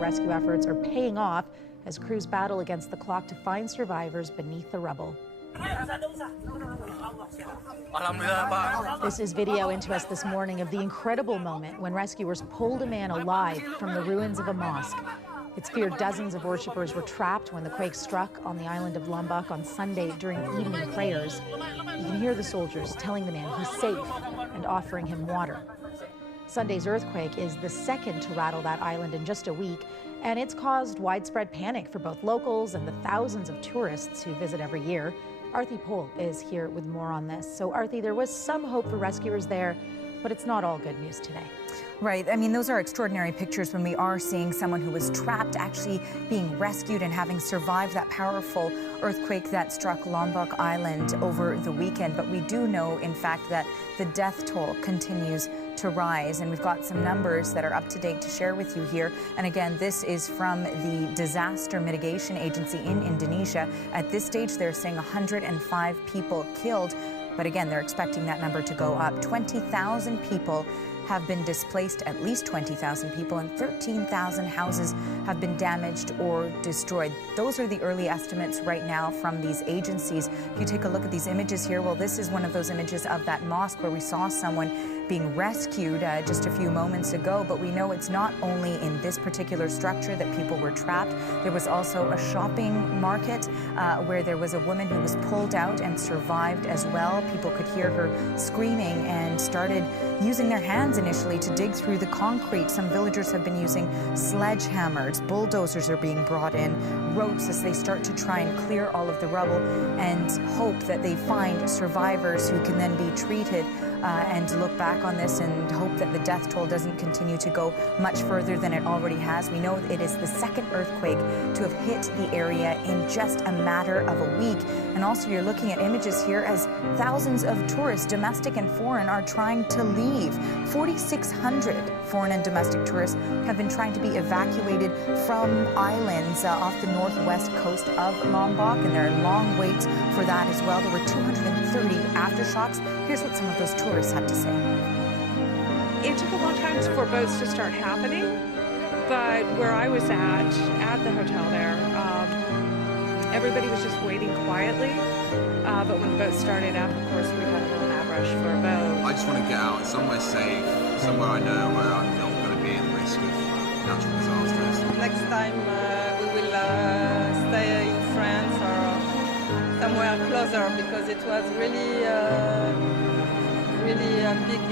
Rescue efforts are paying off as crews battle against the clock to find survivors beneath the rubble. This is video into us this morning of the incredible moment when rescuers pulled a man alive from the ruins of a mosque. It's feared dozens of worshippers were trapped when the quake struck on the island of Lombok on Sunday during evening prayers. You can hear the soldiers telling the man he's safe and offering him water. Sunday's earthquake is the second to rattle that island in just a week, and it's caused widespread panic for both locals and the thousands of tourists who visit every year. Arthi Pol is here with more on this. So Arthi, there was some hope for rescuers there, but it's not all good news today. Right. I mean, those are extraordinary pictures when we are seeing someone who was trapped actually being rescued and having survived that powerful earthquake that struck Lombok Island over the weekend. But we do know, in fact, that the death toll continues to rise, and we've got some numbers that are up to date to share with you here. And again, this is from the Disaster Mitigation Agency in Indonesia. At this stage, they're saying 105 people killed, but again, they're expecting that number to go up. 20,000 people have been displaced, at least 20,000 people, and 13,000 houses have been damaged or destroyed. Those are the early estimates right now from these agencies. If you take a look at these images here, well, this is one of those images of that mosque where we saw someone being rescued just a few moments ago, but we know it's not only in this particular structure that people were trapped. There was also a shopping market where there was a woman who was pulled out and survived as well. People could hear her screaming and started using their hands initially to dig through the concrete. Some villagers have been using sledgehammers. Bulldozers are being brought in, ropes, as they start to try and clear all of the rubble and hope that they find survivors who can then be treated and look back on this and hope that the death toll doesn't continue to go much further than it already has. We know it is the second earthquake to have hit the area in just a matter of a week. And also you're looking at images here as thousands of tourists, domestic and foreign, are trying to leave. 4,600 foreign and domestic tourists have been trying to be evacuated from islands off the northwest coast of Lombok, and there are long waits for that as well. There were 230 aftershocks. Here's what some of those tourists had to say. It took a long time for boats to start happening, but where I was at the hotel there, everybody was just waiting quietly. But when the boat started up, of course, we had a little mad rush for a boat. I just want to get out somewhere safe, somewhere I know where I'm not going to be at risk of natural disasters. Next time we will stay in France or somewhere closer, because it was really a big